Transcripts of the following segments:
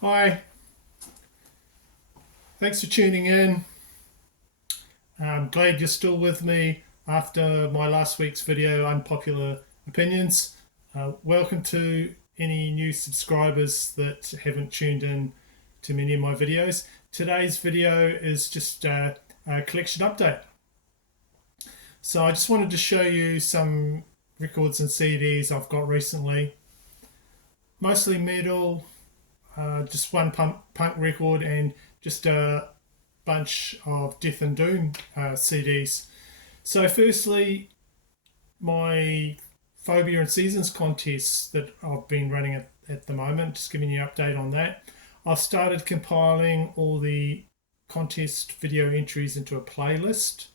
Hi, thanks for tuning in. I'm glad you're still with me after my last week's video, Unpopular Opinions. Welcome to any new subscribers that haven't tuned in to many of my videos. Today's video is just a collection update. So I just wanted to show you some records and CDs I've got recently. Mostly metal, just one punk record and just a bunch of Death and Doom CDs. So, firstly, my Phobia and Seasons contest that I've been running at the moment, just giving you an update on that. I've started compiling all the contest video entries into a playlist,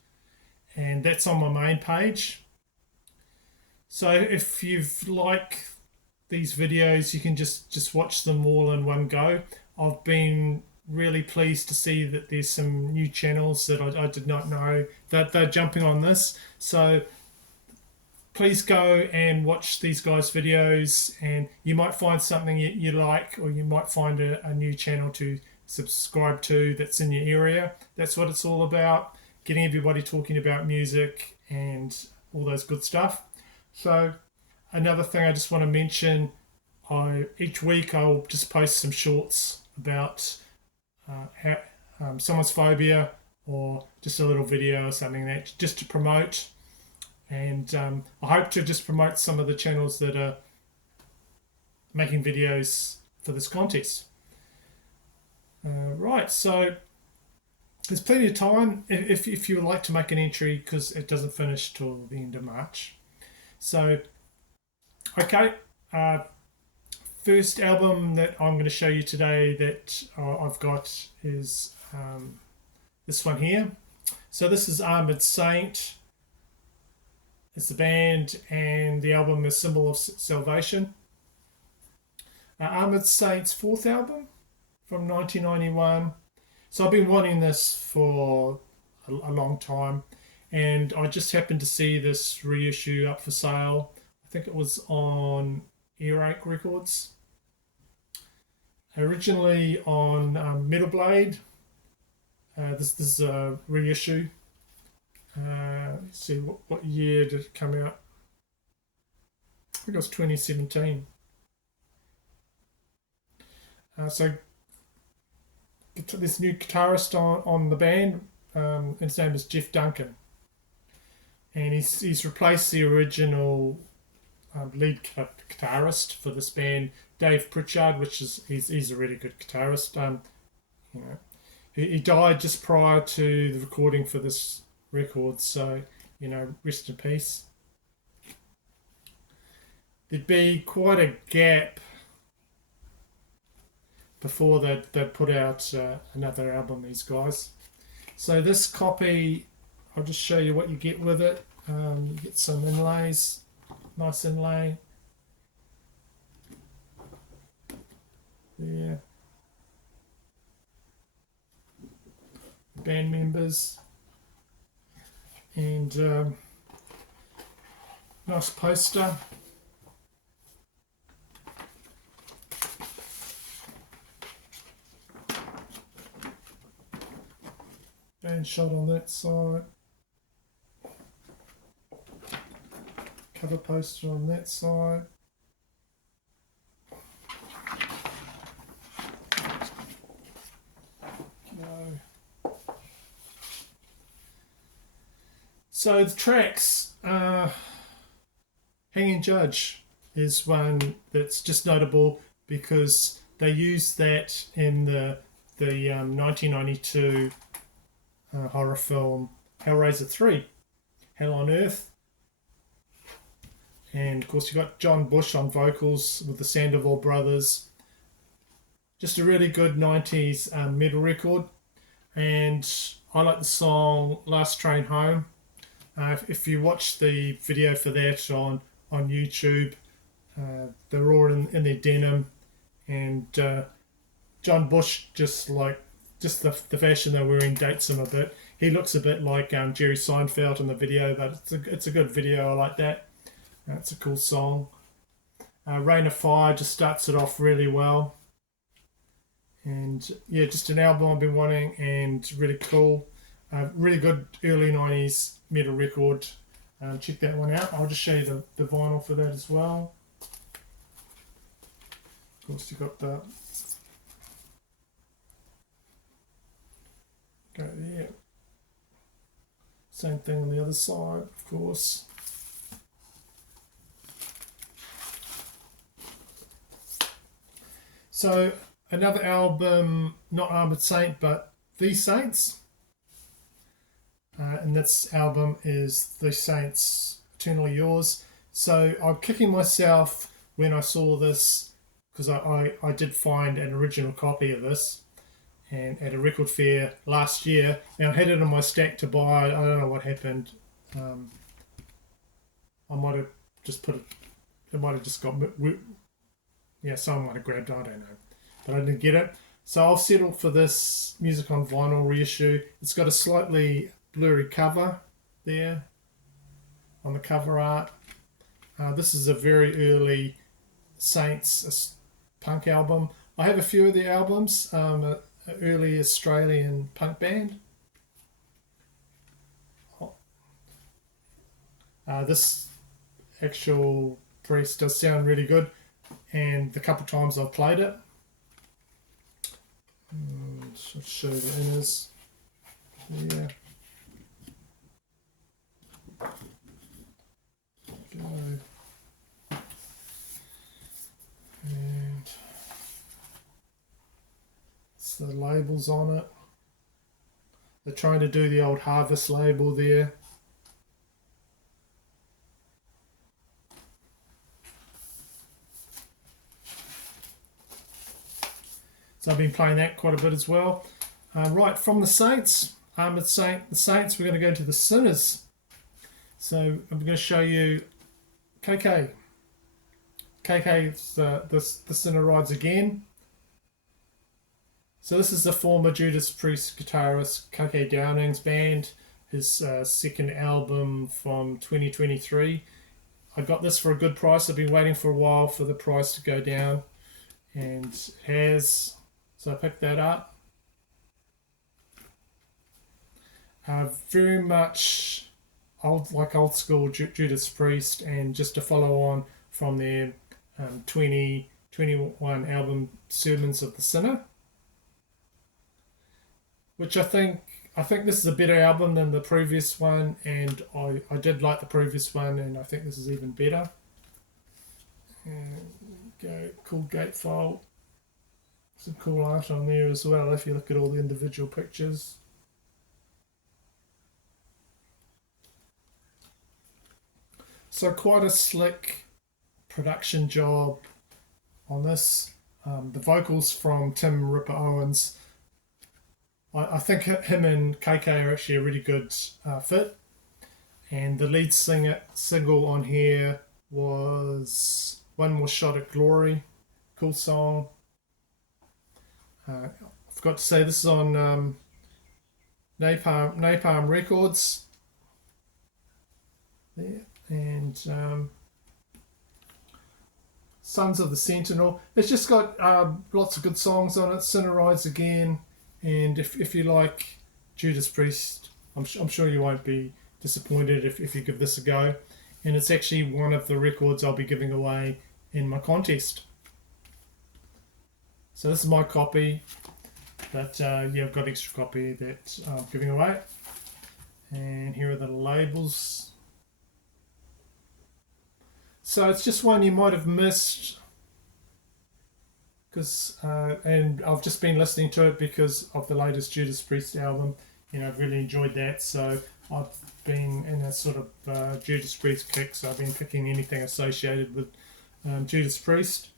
and that's on my main page. So, if you've like these videos, you can just watch them all in one go. I've been really pleased to see that there's some new channels that I did not know that they're jumping on this. So please go and watch these guys' videos, and you might find something you like, or you might find a new channel to subscribe to that's in your area. That's what it's all about, getting everybody talking about music and all those good stuff. So another thing I just want to mention, each week I'll just post some shorts about someone's phobia, or just a little video or something that just to promote. And I hope to just promote some of the channels that are making videos for this contest. Right, so there's plenty of time if you would like to make an entry, because it doesn't finish till the end of March. So, okay, first album that I'm going to show you today that I've got is this one here. So this is Armored Saint. It's the band, and the album is Symbol of Salvation. Armored Saint's fourth album from 1991. So I've been wanting this for a long time, and I just happened to see this reissue up for sale. I think it was on Earache Records. Originally on Metal Blade. This is a reissue. Let's see, what year did it come out? I think it was 2017. So this new guitarist on the band, his name is Jeff Duncan, and he's replaced the original lead guitarist for this band, Dave Pritchard, which is he's a really good guitarist. You know, he died just prior to the recording for this record, so rest in peace. There'd be quite a gap before they'd put out another album, these guys. So this copy, I'll just show you what you get with it. You get some inlays, nice inlay. Yeah. Band members. And nice poster. Band shot on that side. Cover poster on that side. No. So the tracks, Hanging Judge is one that's just notable because they used that in the 1992 horror film Hellraiser 3, Hell on Earth. And of course you've got John Bush on vocals with the Sandoval Brothers. Just a really good 90s metal record. And I like the song Last Train Home. If you watch the video for that on YouTube, they're all in their denim, and John Bush just the fashion they're wearing dates him a bit. He looks a bit like Jerry Seinfeld in the video, but it's a good video. I like that. It's a cool song. Rain of Fire just starts it off really well. And yeah, just an album I've been wanting, and really cool. Really good early 90s metal record. Check that one out. I'll just show you the vinyl for that as well. Of course, you got the go there. Same thing on the other side, of course. So another album, not Armored Saint, but The Saints. And this album is The Saints, Eternally Yours. So I'm kicking myself when I saw this, because I did find an original copy of this and at a record fair last year, and I had it in my stack to buy. I don't know what happened. I might have just put it might have just got, yeah, someone might have grabbed it, I don't know. But I didn't get it. So I'll settle for this Music on Vinyl reissue. It's got a slightly blurry cover there on the cover art. This is a very early Saints punk album. I have a few of the albums, an early Australian punk band. This actual press does sound really good, and the couple times I've played it. I'll show you the inners. Yeah. Go. And it's the labels on it. They're trying to do the old Harvest label there. So I've been playing that quite a bit as well. Right, from the Saints, Armored Saint, the Saints, we're going to go into the Sinners. So I'm going to show you KK. KK, the Sinner Rides Again. So this is the former Judas Priest guitarist KK Downing's band, his second album from 2023. I got this for a good price. I've been waiting for a while for the price to go down, and it has. So I picked that up. Very much old school Judas Priest, and just to follow on from their 2021 album Sermons of the Sinner, which I think this is a better album than the previous one, and I did like the previous one, and I think this is even better. And go cool gatefold. Some cool art on there as well if you look at all the individual pictures. So quite a slick production job on this. The vocals from Tim Ripper Owens. I think him and KK are actually a really good fit. And the lead single on here was One More Shot at Glory. Cool song. I forgot to say this is on Napalm Records. There. And Sons of the Sentinel. It's just got lots of good songs on it. Sinner Rides Again. And if you like Judas Priest, I'm sure you won't be disappointed if you give this a go. And it's actually one of the records I'll be giving away in my contest. So this is my copy, but yeah, I've got an extra copy that I'm giving away. And here are the labels. So it's just one you might have missed, because and I've just been listening to it because of the latest Judas Priest album. I've really enjoyed that. So I've been in a sort of Judas Priest kick. So I've been picking anything associated with Judas Priest.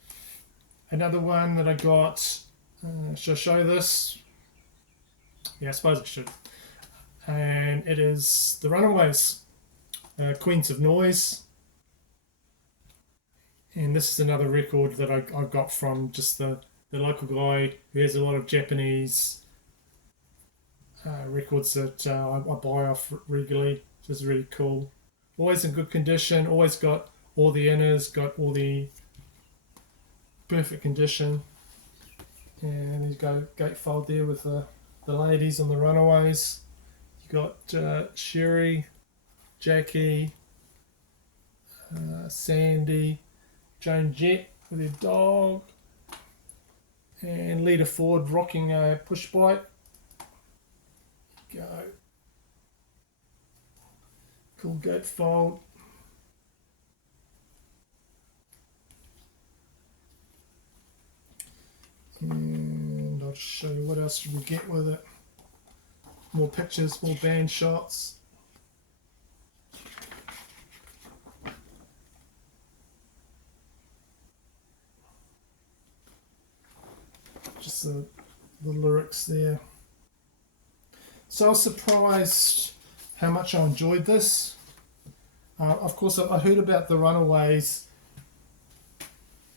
Another one that I got, should I show this? Yeah, I suppose I should. And it is The Runaways, Queens of Noise. And this is another record that I got from just the local guy who has a lot of Japanese records that I buy off regularly. Which is really cool. Always in good condition, always got all the inners, got all the perfect condition. And there's go gatefold there with the ladies and the Runaways. You got Sherry, Jackie, Sandy, Joan Jett with her dog, and Lita Ford rocking a push bike. Go. Cool gatefold. And I'll show you what else did we get with it. More pictures, more band shots. Just the lyrics there. So I was surprised how much I enjoyed this. Of course, I heard about the Runaways,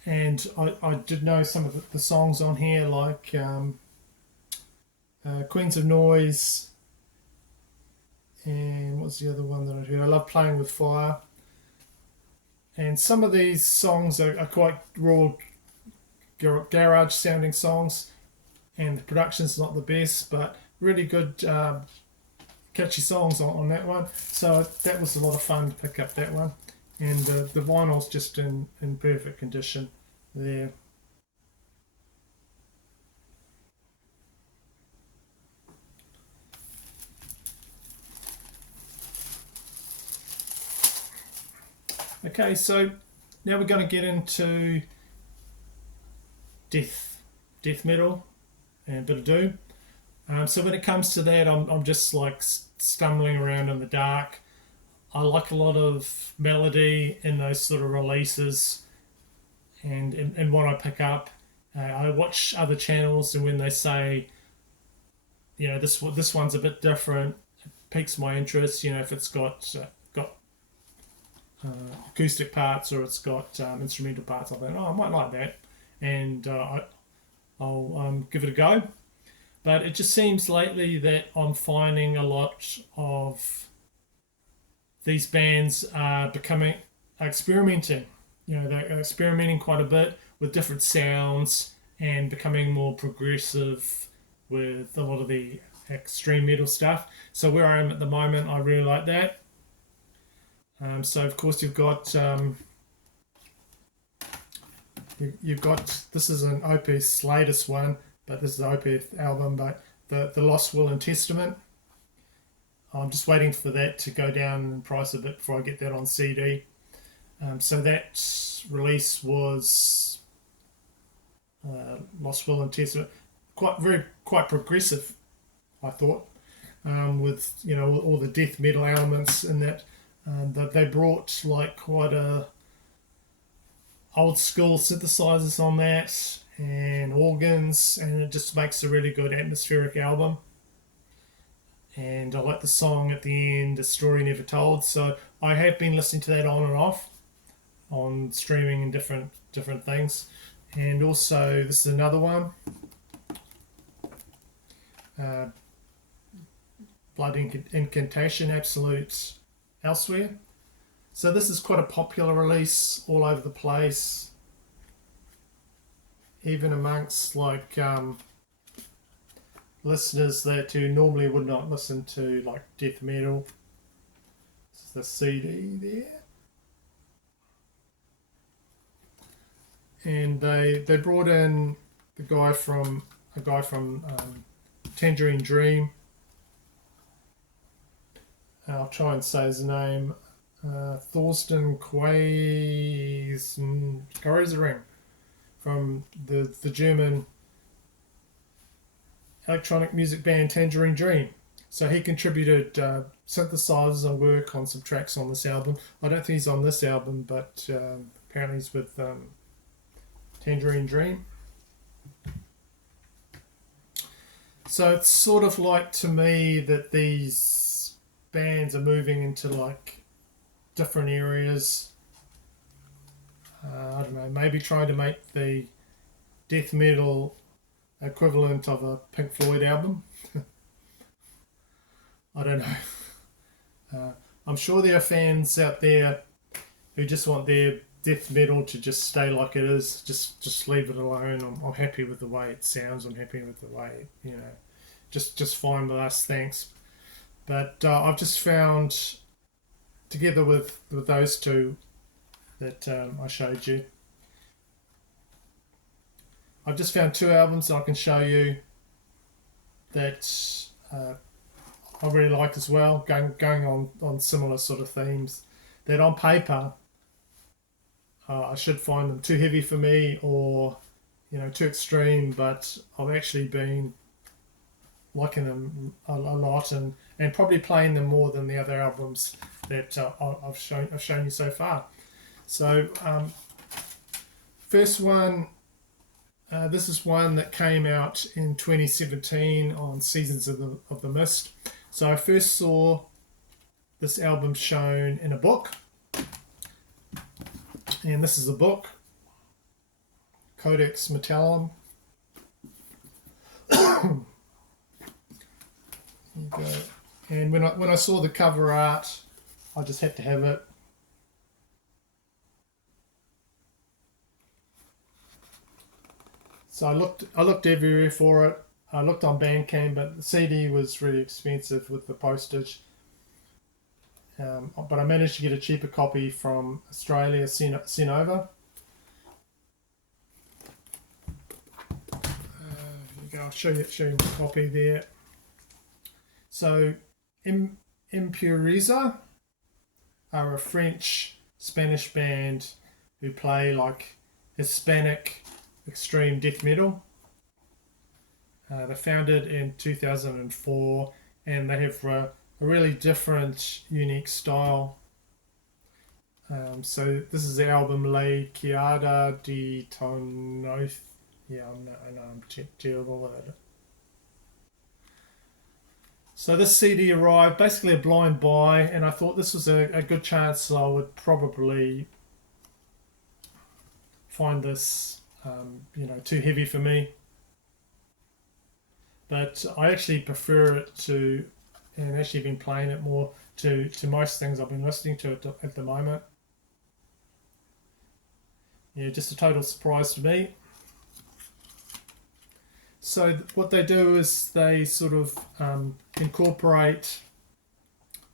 and I did know some of the songs on here, like Queens of Noise, and what's the other one that I heard? I love Playing with Fire. And some of these songs are quite raw, garage sounding songs, and the production's not the best, but really good, catchy songs on that one. So that was a lot of fun to pick up that one. And the vinyl's just in perfect condition there. Okay, so now we're going to get into death metal and a bit of doom. So when it comes to that, I'm just like stumbling around in the dark. I like a lot of melody in those sort of releases, and what I pick up. I watch other channels, and when they say, you know, this one's a bit different, it piques my interest. You know, if it's got acoustic parts or it's got instrumental parts, I think, oh, I might like that, and I'll give it a go. But it just seems lately that I'm finding a lot of these bands are experimenting. You know, they're experimenting quite a bit with different sounds and becoming more progressive with a lot of the extreme metal stuff. So where I am at the moment, I really like that. So of course you've got this is an Opeth's latest one, but this is the Opeth album, but the Lost Will and Testament. I'm just waiting for that to go down in price a bit before I get that on CD. So that release was Lost Will and Testament, quite progressive, I thought, with, you know, all the death metal elements in that. That they brought like quite a old school synthesizers on that and organs, and it just makes a really good atmospheric album. And I like the song at the end, A Story Never Told. So I have been listening to that on and off on streaming and different things. And also this is another one, Blood Incantation, Absolute Elsewhere. So this is quite a popular release all over the place, even amongst like listeners that who normally would not listen to like death metal. This is the CD there, and they brought in a guy from Tangerine Dream. I'll try and say his name. Thorsten Quaisering from the German electronic music band Tangerine Dream. So he contributed synthesizers and work on some tracks on this album. I don't think he's on this album, but apparently he's with Tangerine Dream. So it's sort of like, to me, that these bands are moving into like different areas. I don't know, maybe trying to make the death metal equivalent of a Pink Floyd album. I don't know. I'm sure there are fans out there who just want their death metal to just stay like it is. Just leave it alone. I'm happy with the way it sounds. I'm happy with the way, just fine with us. Thanks. But I've just found, together with those two that I showed you, I've just found two albums that I can show you that I really like as well, going on similar sort of themes, that on paper I should find them too heavy for me, or too extreme, but I've actually been liking them a lot, and probably playing them more than the other albums that I've shown you so far. So first one, this is one that came out in 2017 on Seasons of the Mist. So I first saw this album shown in a book, and this is the book, Codex Metallum. There you go. And when I saw the cover art, I just had to have it. So I looked everywhere for it. I looked on Bandcamp, but the CD was really expensive with the postage. But I managed to get a cheaper copy from Australia, Cinova. Here you go. I'll show you my copy there. So Impureza are a French-Spanish band who play like Hispanic extreme death metal. They founded in 2004, and they have a really different, unique style. So this is the album La Quiada de Tonoth. Yeah, I know I'm terrible with it. So this CD arrived, basically a blind buy, and I thought this was a good chance I would probably find this too heavy for me. But I actually prefer it to, and actually been playing it more to most things I've been listening to at the moment. Yeah, just a total surprise to me. So what they do is they sort of incorporate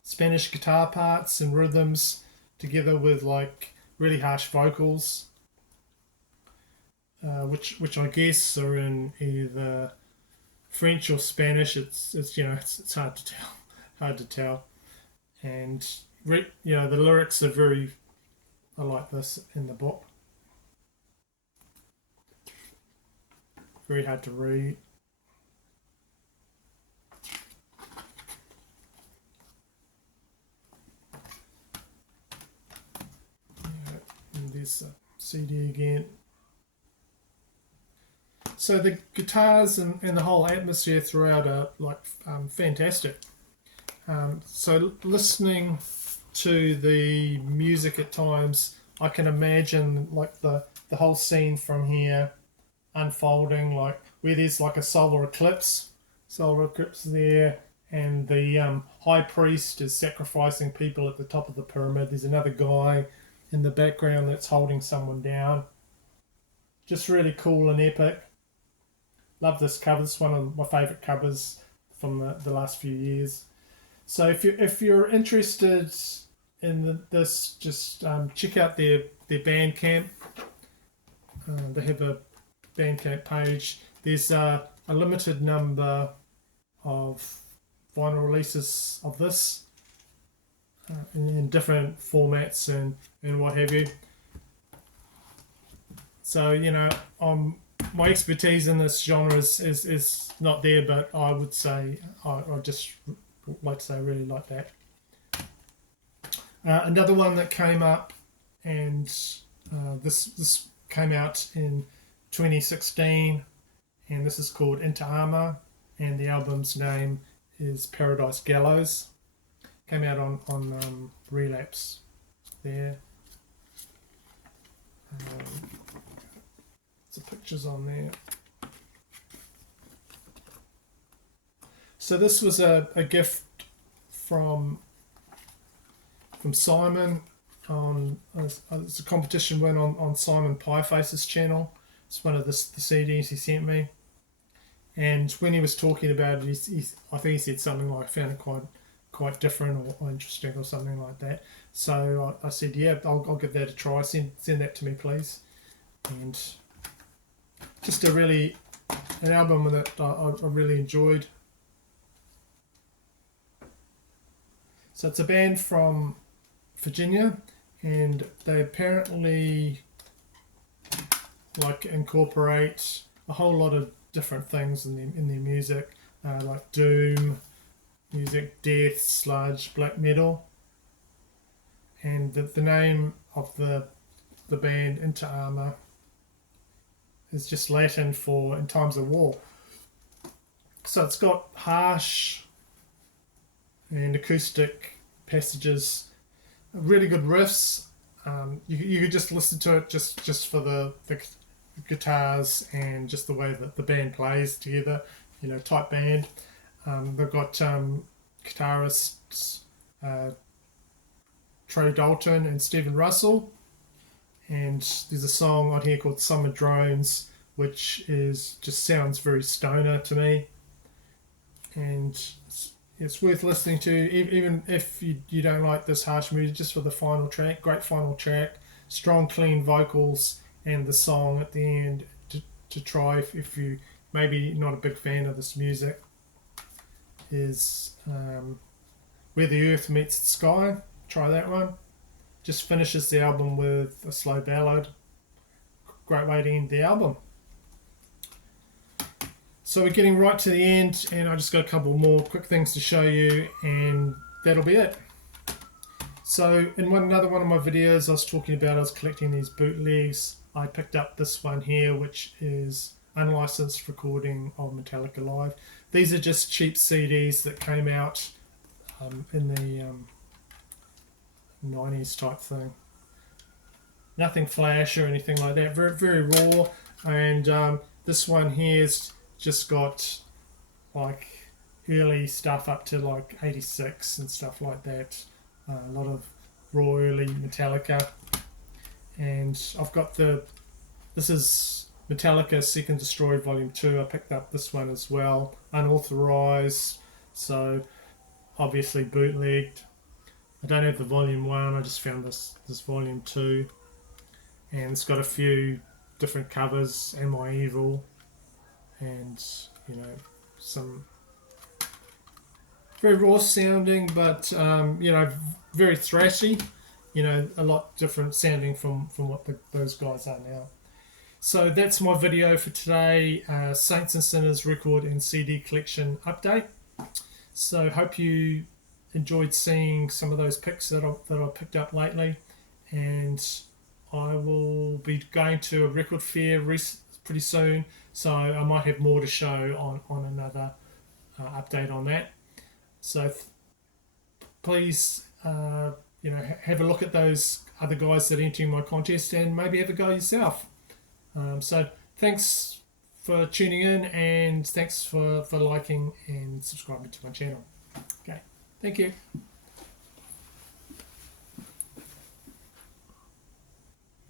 Spanish guitar parts and rhythms together with like really harsh vocals, which I guess are in either French or Spanish. It's hard to tell, and the lyrics are very, I like this in the book, very hard to read. And there's a CD again. So the guitars and the whole atmosphere throughout are like fantastic. So listening to the music at times, I can imagine like the whole scene from here unfolding, like where there's like a solar eclipse there, and the high priest is sacrificing people at the top of the pyramid. There's another guy in the background that's holding someone down. Just really cool and epic. Love this cover. It's one of my favourite covers from the last few years. So if you're interested in this, just check out their Bandcamp. They have a Bandcamp page. There's a limited number of vinyl releases of this in different formats and what have you. So my expertise in this genre is not there, but I would say I just like to say I really like that. Another one that came up, and this came out in 2016, and this is called Inter Arma, and the album's name is Paradise Gallows. Came out on Relapse there. The pictures on there. So this was a gift from Simon, on it's a competition win on Simon Pieface's channel. It's one of the CDs he sent me. And when he was talking about it, I think he said something like, found it quite different or interesting or something like that. So I said, yeah, I'll give that a try. Send that to me, please. And just an album that I really enjoyed. So it's a band from Virginia, and they apparently incorporate a whole lot of different things in their music, like doom music, death, sludge, black metal. And the name of the band, Into Armour, is just Latin for in times of war. So it's got harsh and acoustic passages, really good riffs. You could just listen to it just for the guitars and just the way that the band plays together, tight band. They've got guitarists Trey Dalton and Stephen Russell, and there's a song on here called Summer Drones, which just sounds very stoner to me, and it's worth listening to, even if you don't like this harsh music, just for the final track. Great final track, strong clean vocals, and the song at the end to try if you maybe not a big fan of this music is Where the Earth Meets the Sky. Try that one. Just finishes the album with a slow ballad. Great way to end the album. So we're getting right to the end, and I just got a couple more quick things to show you, and that'll be it. So in another one of my videos, I was collecting these bootlegs. I picked up this one here, which is unlicensed recording of Metallica Live. These are just cheap CDs that came out in the 90s type thing. Nothing flash or anything like that. Very, very raw. And this one here's just got like early stuff up to like 86 and stuff like that. A lot of raw early Metallica. And I've got this is Metallica Second Destroyed Volume 2. I picked up this one as well, unauthorized, so obviously bootlegged. I don't have the Volume 1, I just found this Volume 2, and it's got a few different covers, Am I Evil, and some very raw sounding, but very thrashy, a lot different sounding from what those guys are now. So that's my video for today, Saints and Sinners record and CD collection update. So hope you enjoyed seeing some of those picks that I picked up lately, and I will be going to a record fair pretty soon, so I might have more to show on another update on that. So please have a look at those other guys that are entering my contest, and maybe have a go yourself. So thanks for tuning in, and thanks for liking and subscribing to my channel. Okay, thank you.